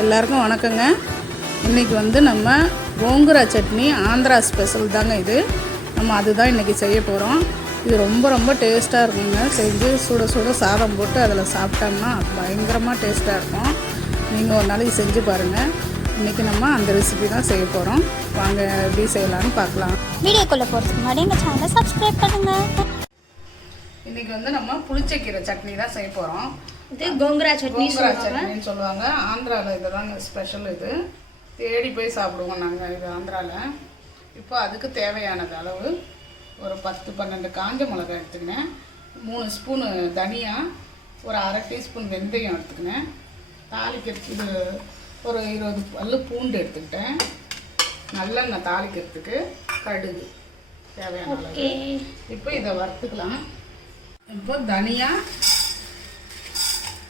எல்லாருக்கும் வணக்கங்க. இன்றைக்கி நம்ம கோங்குரா சட்னி ஆந்திரா ஸ்பெஷல் தாங்க இது. நம்ம அதுதான் இன்றைக்கி செய்ய போகிறோம். இது ரொம்ப டேஸ்ட்டாக இருக்குங்க. செஞ்சு சுட சுட சாதம் போட்டு அதில் சாப்பிட்டோம்னா பயங்கரமாக டேஸ்ட்டாக இருக்கும். நீங்கள் ஒரு நாளைக்கு செஞ்சு பாருங்கள். இன்றைக்கி நம்ம அந்த ரெசிபி தான் செய்ய போகிறோம். வாங்க எப்படி செய்யலான்னு பார்க்கலாம். வீடியோக்குள்ளே போகிறதுக்கு முன்னாடி எங்கள் சேனலை சப்ஸ்கிரைப் பண்ணுங்கள். இன்றைக்கி நம்ம புளிச்சக்கீரை சட்னி தான் செய்ய போகிறோம். இது கோங்குரா சட்னின்னு சொல்லுவாங்க. ஆந்திராவில் இது தாங்க ஸ்பெஷல். இது தேடி போய் சாப்பிடுவோம் நாங்கள் இது ஆந்திராவில். இப்போ அதுக்கு தேவையானது அளவு ஒரு 10-12 காஞ்ச மிளகாய் எடுத்துக்கினேன். 3 ஸ்பூனு தனியா, ஒரு அரை டீஸ்பூன் வெந்தயம் எடுத்துக்கினேன். தாளிக்கிறதுக்கு இது ஒரு 20 பல்லு பூண்டு எடுத்துக்கிட்டேன். நல்லெண்ணெய் தாளிக்கிறதுக்கு, கடுகு தேவையான அளவு. இப்போ இதை வறுத்துக்கலாம். இப்போ தனியா,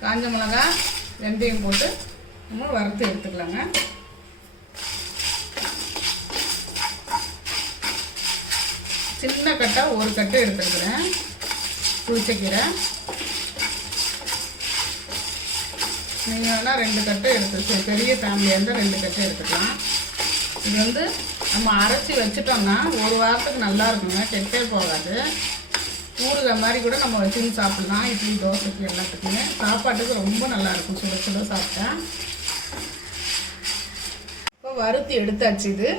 காஞ்ச மிளகா, வெந்தயம் போட்டு நம்ம வறுத்து எடுத்துக்கலாங்க. சின்ன கட்டாக ஒரு கட்டு எடுத்துக்கிறேன் புளிச்சக்கீரை. நீங்கள் வேணால் 2 கட்டு எடுத்து, பெரிய ஃபேமிலியாக இருந்தால் 2 கட்டு எடுத்துக்கலாம். இது நம்ம அரைச்சி வச்சிட்டோம்னா ஒரு வாரத்துக்கு நல்லா இருக்குங்க, கெட்டே போகாது. ஊறுகாய் மாதிரி கூட நம்ம வச்சுன்னு சாப்பிட்லாம். இட்லி, தோசைக்கு எல்லாத்துக்குமே சாப்பாட்டுக்கு ரொம்ப நல்லாயிருக்கும் சுட சுட சாப்பிட்டா. இப்போ வறுத்து எடுத்தாச்சு இது.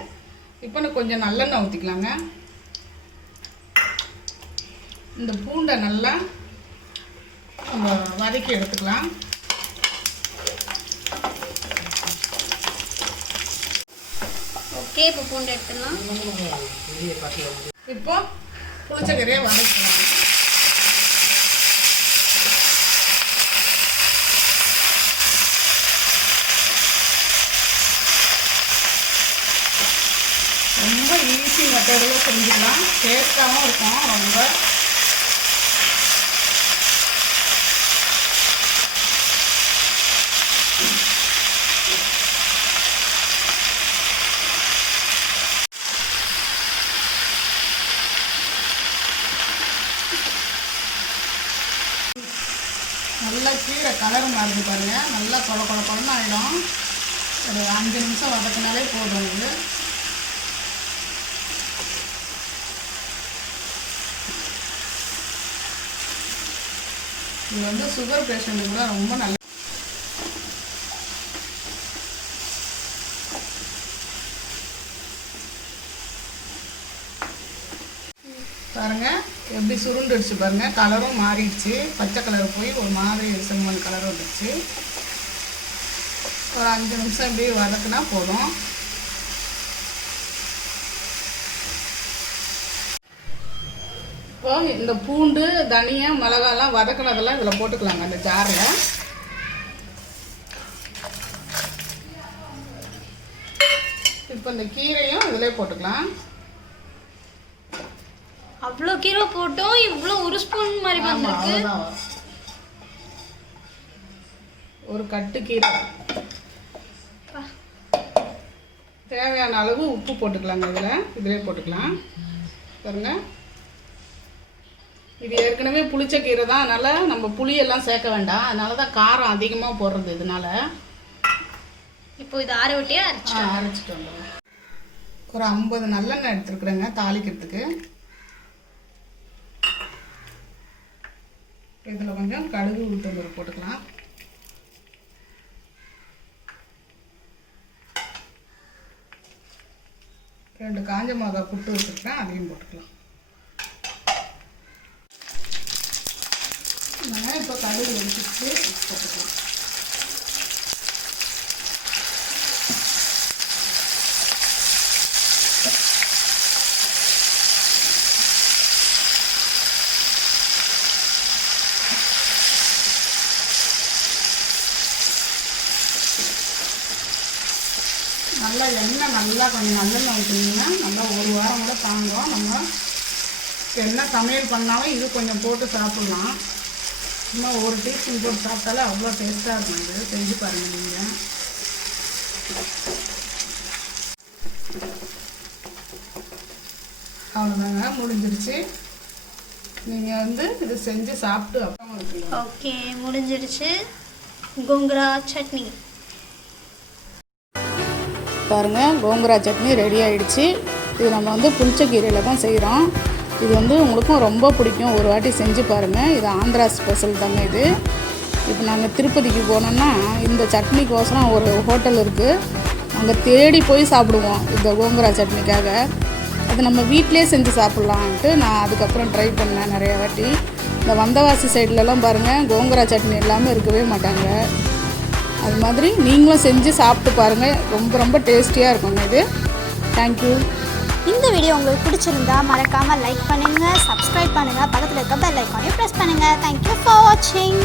இப்போ நான் கொஞ்சம் நல்லெண்ணெய் ஊற்றிக்கலாங்க. இந்த பூண்டை நல்லா நம்ம வதக்கி எடுத்துக்கலாம். ஓகே, இப்போ பூண்டு எடுத்துக்கலாம். இப்போ புளிச்சக்கீரையை வதக்கலாம். ரொம்ப ஈஸி மெத்தடில் செஞ்சுக்கலாம். டேஸ்ட்டாகவும் இருக்கும். ரொம்ப நல்லா கீரை கலர் மாறுது பாருங்கள். நல்லா கொழன்னு ஆகிடும். ஒரு 5 நிமிஷம் வதக்கினாலே போதும். இது சுகர் பேஷண்ட்டுக்கு கூட ரொம்ப நல்ல. பாருங்க எப்படி சுருண்டுடுச்சு பாருங்க. கலரும் மாறிடுச்சு. பச்சை கலர் போய் ஒரு மாதிரி செம்மண் கலர் வந்துடுச்சு. ஒரு 5 நிமிஷம் இப்படி வதக்குனா போதும். இப்போ இந்த பூண்டு, தனியா, மிளகாலாம் வதக்குனதெல்லாம் இதில் போட்டுக்கலாங்க அந்த ஜாரில். இப்போ இந்த கீரையும் இதிலே போட்டுக்கலாம். அவ்வளோ கீரை போட்டோம். இவ்வளோ ஒரு ஸ்பூன் மாதிரி வந்திருக்கு. ஒரு கட்டு கீரை. தேவையான அளவு உப்பு போட்டுக்கலாங்க. இதிலே போட்டுக்கலாம் பாருங்க. இது ஏற்கனவே புளிச்ச கீரை தான், அதனால் நம்ம புளியெல்லாம் சேர்க்க வேண்டாம். அதனால தான் காரம் அதிகமாக போடுறது இதனால. இப்போ இது ஆற விட்டியா அரைச்சிட்டு வந்துடுவோம். ஒரு 50 நல்லெண்ணெய் எடுத்துருக்குறேங்க தாளிக்கிறதுக்கு. இதில் கொஞ்சம் கடுகு, உளுத்தம்பருப்பு போட்டுக்கலாம். ரெண்டு காஞ்ச மிளகா புட்டு வச்சுருக்கேன், அதையும் போட்டுக்கலாம். இப்போ கடுகு வெடிச்சிட்டு போட்டுக்கலாம். நல்லா எண்ணெய் கொஞ்சம் நல்லெண்ணெய் ஊற்றினீங்கன்னா நல்லா ஒரு வாரம் கூட தாங்கும். நம்ம என்ன சமையல் பண்ணாலும் இது கொஞ்சம் போட்டு சாப்பிட்லாம். சும்மா ஒரு டீஸ்பூன் போட்டு சாப்பிட்டாலே அவ்வளோ டேஸ்ட்டாக இருக்கும். இது செஞ்சு பாருங்கள் நீங்கள். அவ்வளோதாங்க, முடிஞ்சிருச்சு. நீங்கள் இது செஞ்சு சாப்பிட்டு அப்புறம். ஓகே, முடிஞ்சிருச்சு. கோங்குரா சட்னி. பாருங்கள் கோங்குரா சட்னி ரெடி ஆகிடுச்சு. இது நம்ம வந்து புளிச்சக்கீரையில் தான் செய்கிறோம். இது வந்து உங்களுக்கும் ரொம்ப பிடிக்கும். ஒரு வாட்டி செஞ்சு பாருங்கள். இது ஆந்திரா ஸ்பெஷல் தாங்க இது. இப்போ நாங்கள் திருப்பதிக்கு போனோன்னா இந்த சட்னிக்கோசரம் ஒரு ஹோட்டல் இருக்குது. அங்கே தேடி போய் சாப்பிடுவோம் இந்த கோங்குரா சட்னிக்காக. அது நம்ம வீட்டிலே செஞ்சு சாப்பிட்லான்ட்டு நான் அதுக்கப்புறம் ட்ரை பண்ணேன் நிறைய வாட்டி. இந்த வந்தவாசி சைட்லலாம் பாருங்கள் கோங்குரா சட்னி இல்லாமல் இருக்கவே மாட்டாங்க. அது மாதிரி நீங்களும் செஞ்சு சாப்பிட்டு பாருங்கள். ரொம்ப ரொம்ப டேஸ்டியாக இருக்குங்க இது. தேங்க்யூ. இந்த வீடியோ உங்களுக்கு பிடிச்சிருந்தா மறக்காமல் லைக் பண்ணுங்கள், சப்ஸ்கிரைப் பண்ணுங்கள், பக்கத்தில் இருக்க பெல் ஐக்கானையும் ப்ரெஸ் பண்ணுங்கள். தேங்க்யூ ஃபார் வாட்சிங்.